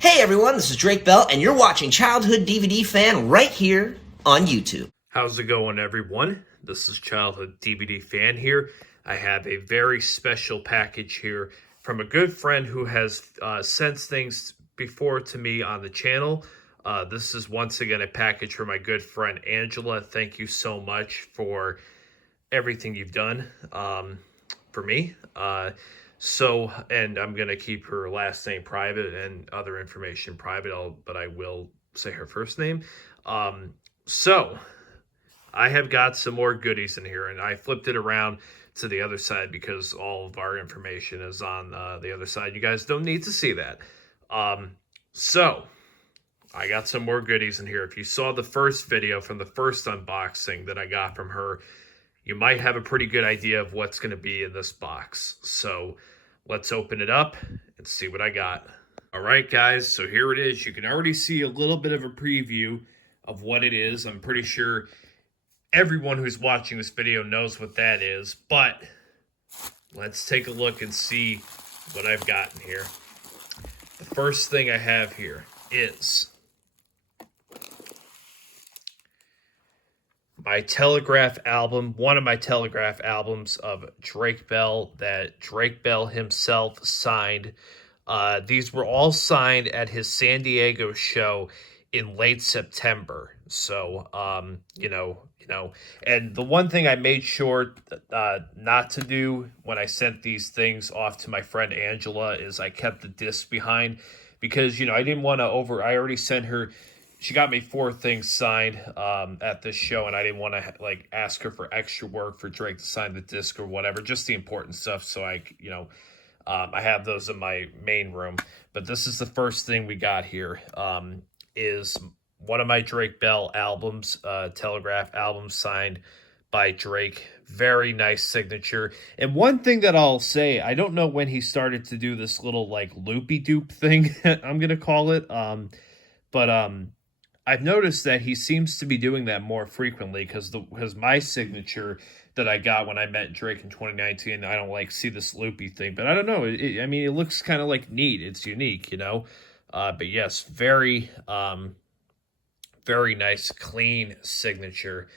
Hey everyone, this is Drake Bell, and you're watching Childhood DVD Fan right here on YouTube. How's it going, everyone? This is Childhood DVD Fan here. I have a very special package here from a good friend who has sent things before to me on the channel. This is once again a package for my good friend Angela. Thank you so much for everything you've done for me. And I'm going to keep her last name private and other information private, but I will say her first name. So I have got some more goodies in here, and I flipped it around to the other side because all of our information is on the other side. You guys don't need to see that. So I got some more goodies in here. If you saw the first video from the first unboxing that I got from her, you might have a pretty good idea of what's going to be in this box. So let's open it up and see what I got. All right, guys, so here it is. You can already see a little bit of a preview of what it is. I'm pretty sure everyone who's watching this video knows what that is, but let's take a look and see what I've got in here. The first thing I have here is my Telegraph album, one of my Telegraph albums of Drake Bell that Drake Bell himself signed. These were all signed at his San Diego show in late September. So, and the one thing I made sure not to do when I sent these things off to my friend Angela is I kept the disc behind because, I didn't want to I already sent her. She got me 4 things signed at this show, and I didn't want to ask her for extra work for Drake to sign the disc or whatever, just the important stuff. So I have those in my main room. But this is the first thing we got here. Is one of my Drake Bell albums, Telegraph album signed by Drake. Very nice signature. And one thing that I'll say, I don't know when he started to do this little loopy-doop thing, I'm going to call it. But I've noticed that he seems to be doing that more frequently because my signature that I got when I met Drake in 2019, I don't see this loopy thing, but I don't know. It looks kind of neat. It's unique, But yes, very nice, clean signature.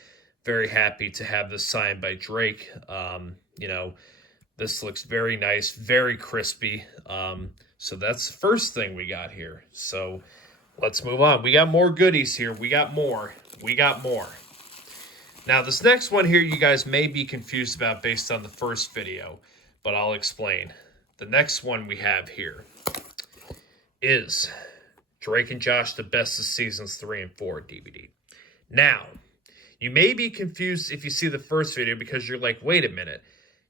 Very happy to have this signed by Drake. This looks very nice, very crispy. So that's the first thing we got here. So let's move on. We got more goodies here. We got more. Now, this next one here, you guys may be confused about based on the first video, but I'll explain. The next one we have here is Drake and Josh, The Best of Seasons 3 and 4 DVD. Now, you may be confused if you see the first video because you're like, wait a minute.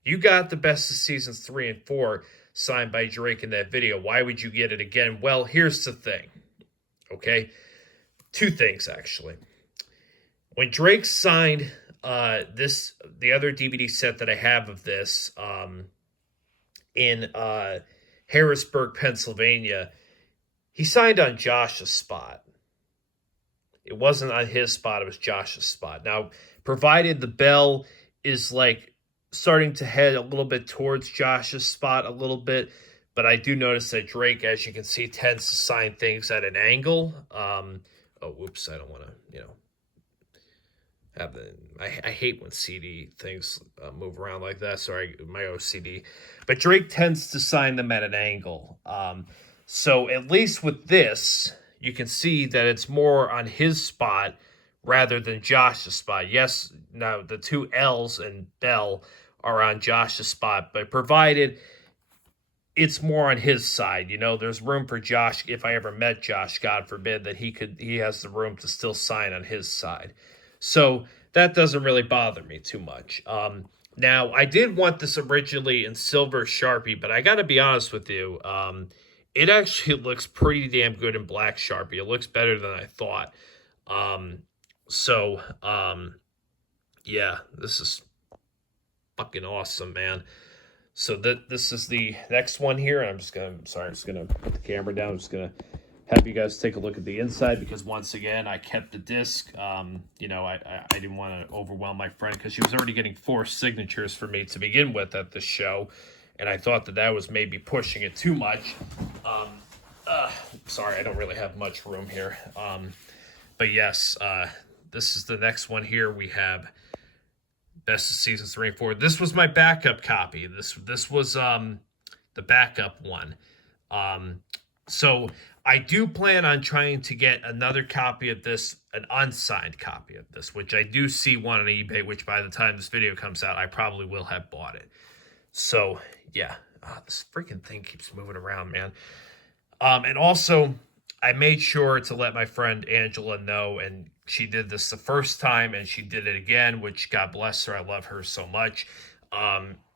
You got The Best of Seasons 3 and 4 signed by Drake in that video. Why would you get it again? Well, here's the thing. Okay, 2 things actually. When Drake signed the other DVD set that I have of this in Harrisburg, Pennsylvania, he signed on Josh's spot. It wasn't on his spot, it was Josh's spot. Now, provided the bell is starting to head a little bit towards Josh's spot a little bit, but I do notice that Drake, as you can see, tends to sign things at an angle. Whoops, I don't want to, have the... I hate when CD things move around like that. Sorry, my OCD. But Drake tends to sign them at an angle. So at least with this, you can see that it's more on his spot rather than Josh's spot. Yes, now the 2 L's in Bell are on Josh's spot, but provided it's more on his side. There's room for Josh. If I ever met Josh, God forbid, that he has the room to still sign on his side. So that doesn't really bother me too much. Now, I did want this originally in silver Sharpie, but I got to be honest with you. It actually looks pretty damn good in black Sharpie. It looks better than I thought. Yeah, this is fucking awesome, man. So this is the next one here, and I'm just gonna put the camera down. I'm just gonna have you guys take a look at the inside because once again, I kept the disc. I didn't want to overwhelm my friend because she was already getting 4 signatures for me to begin with at the show, and I thought that was maybe pushing it too much. Sorry, I don't really have much room here. But yes, this is the next one here. We have Best of Seasons 3 and 4. This was my backup copy. This was the backup one. So I do plan on trying to get another copy of this, an unsigned copy of this, which I do see one on eBay, which by the time this video comes out, I probably will have bought it. So, yeah. This freaking thing keeps moving around, man. And also, I made sure to let my friend Angela know, and she did this the first time, and she did it again, which, God bless her, I love her so much.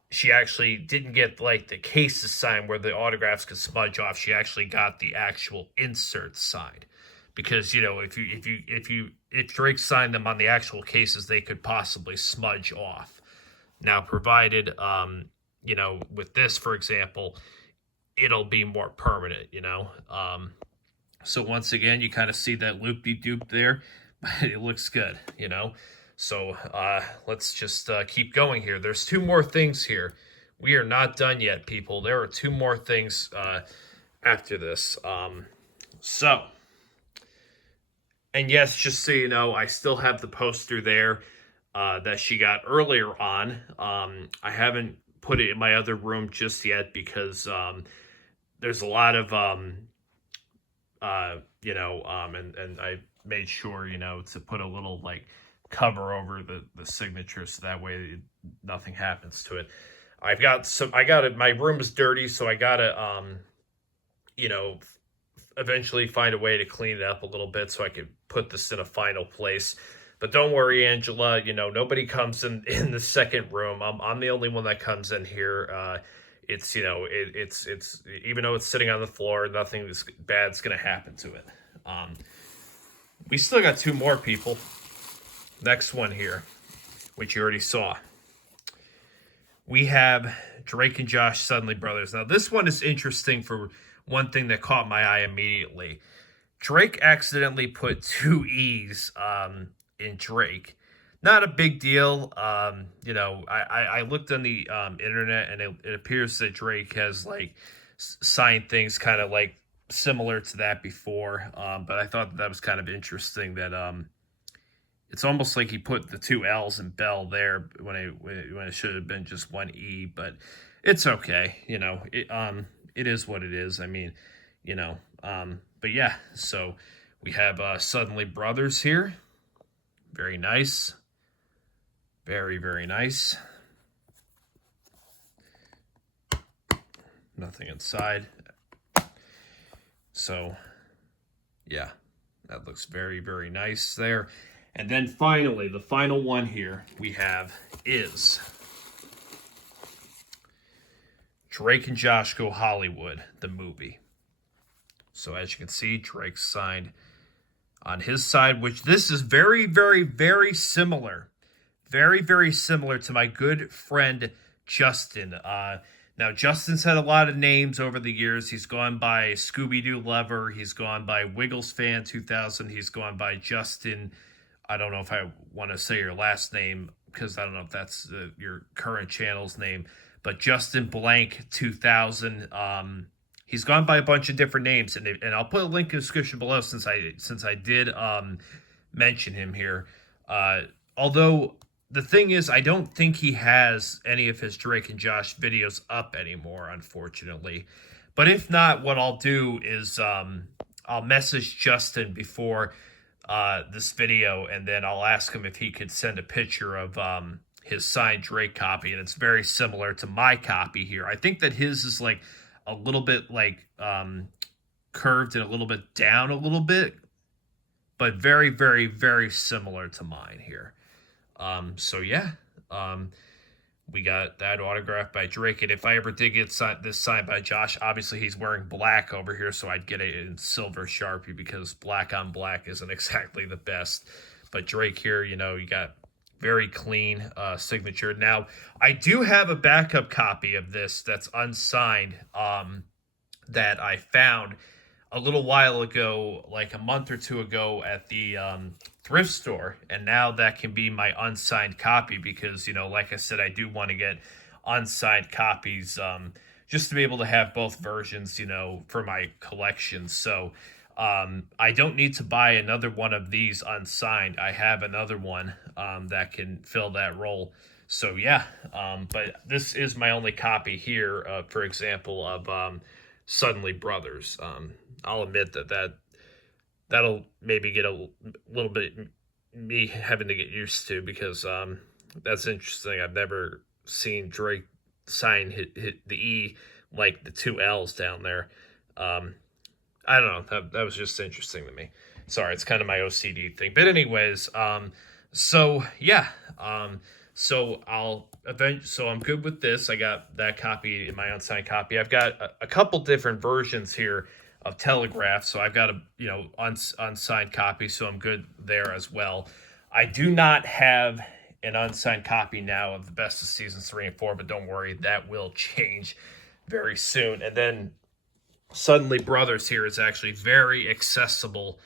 She actually didn't get like the cases signed where the autographs could smudge off. She actually got the actual inserts signed, because you know if Drake signed them on the actual cases, they could possibly smudge off. Now, provided you know, with this, for example, it'll be more permanent. You know, so once again, you kind of see that loop-de-doop there, but it looks good. You know. So let's just keep going here. There's two more things here. We are not done yet, people. There are two more things after this. And yes, just so you know, I still have the poster there that she got earlier on. I haven't put it in my other room just yet because there's a lot of, you know, and I made sure, you know, to put a little, like, cover over the signature so that way nothing happens to it. I got it. My room is dirty, so I gotta you know, eventually find a way to clean it up a little bit so I could put this in a final place. But don't worry, Angela, you know, nobody comes in the second room. I'm the only one that comes in here. It's, you know, it's even though it's sitting on the floor, nothing bad's gonna happen to it. We still got two more, people. Next one here, which you already saw. We have Drake and Josh Suddenly Brothers. Now, this one is interesting for one thing that caught my eye immediately. Drake accidentally put two E's in Drake. Not a big deal. You know, I looked on the internet, and it appears that Drake has, like, signed things kind of, like, similar to that before. But I thought that was kind of interesting that... it's almost like he put the two L's in Bell there when it should have been just one E, but it's okay. You know, it is what it is. I mean, you know, but yeah, so we have Suddenly Brothers here. Very nice. Very, very nice. Nothing inside. So, yeah, that looks very, very nice there. And then finally, the final one here we have is Drake and Josh Go Hollywood, the movie. So as you can see, Drake signed on his side, which this is very, very, very similar. Very, very similar to my good friend Justin. Now, Justin's had a lot of names over the years. He's gone by Scooby-Doo Lover. He's gone by Wiggles Fan 2000. He's gone by Justin... I don't know if I want to say your last name because I don't know if that's your current channel's name, but Justin Blank 2000. He's gone by a bunch of different names, and I'll put a link in the description below since I did mention him here. Although the thing is, I don't think he has any of his Drake and Josh videos up anymore, unfortunately. But if not, what I'll do is I'll message Justin before this video, and then I'll ask him if he could send a picture of his signed Drake copy, and it's very similar to my copy here. I think that his is like a little bit like curved and a little bit down a little bit, but very, very, very similar to mine here. So yeah, we got that autograph by Drake, and if I ever did get this signed by Josh, obviously he's wearing black over here, so I'd get it in silver Sharpie because black on black isn't exactly the best. But Drake here, you know, you got very clean signature. Now, I do have a backup copy of this that's unsigned that I found a little while ago, like a month or two ago at the thrift store, and now that can be my unsigned copy because, you know, like I said, I do want to get unsigned copies just to be able to have both versions, for my collection. So I don't need to buy another one of these unsigned. I have another one that can fill that role. So yeah, but this is my only copy here, for example, of Suddenly Brothers. I'll admit that'll maybe get a little bit me having to get used to, because that's interesting. I've never seen Drake sign hit the E like the two L's down there. I don't know. That was just interesting to me. Sorry, it's kind of my OCD thing. But anyways, so yeah, so I'm good with this. I got that copy in my unsigned copy. I've got a couple different versions here of Telegraph, so I've got a unsigned copy, so I'm good there as well. I do not have an unsigned copy now of the best of seasons 3 and 4, but don't worry, that will change very soon. And then Suddenly Brothers here is actually very accessible,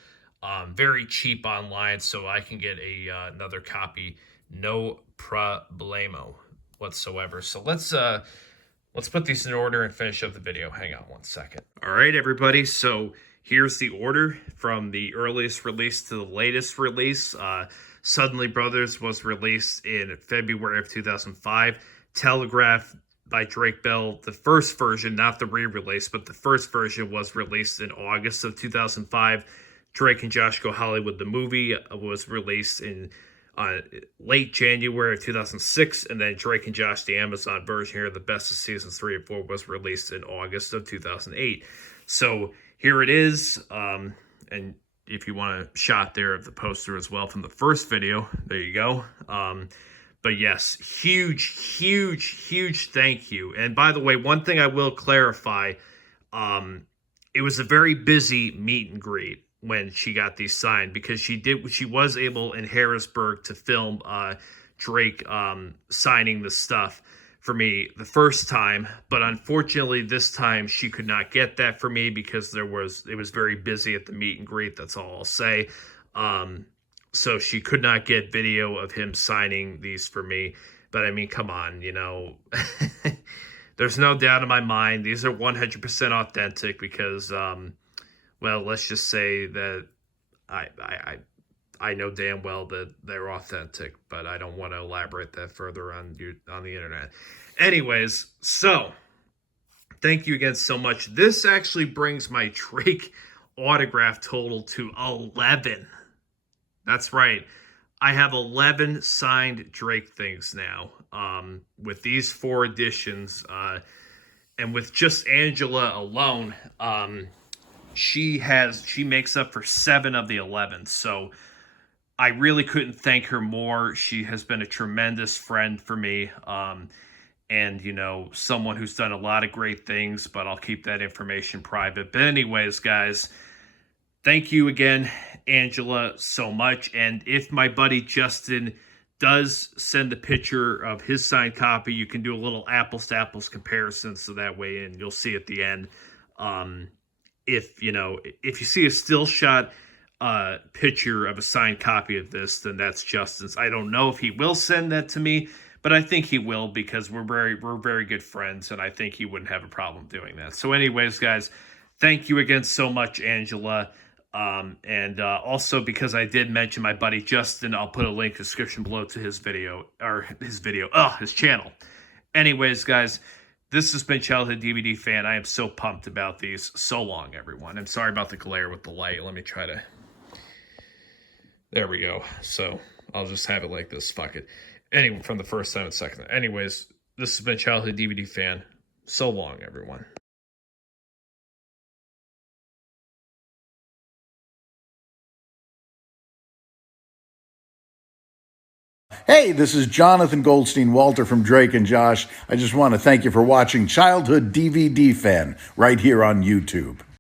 very cheap online, so I can get another copy, no problemo whatsoever. So let's put these in order and finish up the video. Hang on one second. All right, everybody. So here's the order from the earliest release to the latest release. Suddenly Brothers was released in February of 2005. Telegraph by Drake Bell, the first version, not the re-release, but the first version was released in August of 2005. Drake and Josh Go Hollywood, the movie, was released in late January of 2006, and then Drake and Josh, the Amazon version here, the best of seasons 3 and 4, was released in August of 2008. So here it is, and if you want a shot there of the poster as well from the first video, there you go. But yes, huge thank you. And by the way, one thing I will clarify, it was a very busy meet and greet when she got these signed, because she was able in Harrisburg to film Drake signing the stuff for me the first time, but unfortunately this time she could not get that for me because it was very busy at the meet and greet. That's all I'll say. So she could not get video of him signing these for me. But I mean, come on, there's no doubt in my mind these are 100% authentic, because well, let's just say that I know damn well that they're authentic, but I don't want to elaborate that further on the internet. Anyways, so thank you again so much. This actually brings my Drake autograph total to 11. That's right. I have 11 signed Drake things now, with these 4 editions, and with just Angela alone, she makes up for 7 of the 11. So I really couldn't thank her more. She has been a tremendous friend for me, and someone who's done a lot of great things, but I'll keep that information private. But anyways, guys, thank you again, Angela, so much. And if my buddy Justin does send a picture of his signed copy, you can do a little apples to apples comparison, so that way, and you'll see at the end, if you see a still shot picture of a signed copy of this, then that's Justin's. I don't know if he will send that to me, but I think he will, because we're very good friends, and I think he wouldn't have a problem doing that. So anyways, guys, thank you again so much, Angela. And also, because I did mention my buddy Justin, I'll put a link in the description below to his channel. Anyways, guys, this has been Childhood DVD Fan. I am so pumped about these. So long, everyone. I'm sorry about the glare with the light. Let me try to... There we go. So I'll just have it like this. Fuck it. Anyway, from the first time and second. Anyways, this has been Childhood DVD Fan. So long, everyone. Hey, this is Jonathan Goldstein Walter from Drake and Josh. I just want to thank you for watching Childhood DVD Fan right here on YouTube.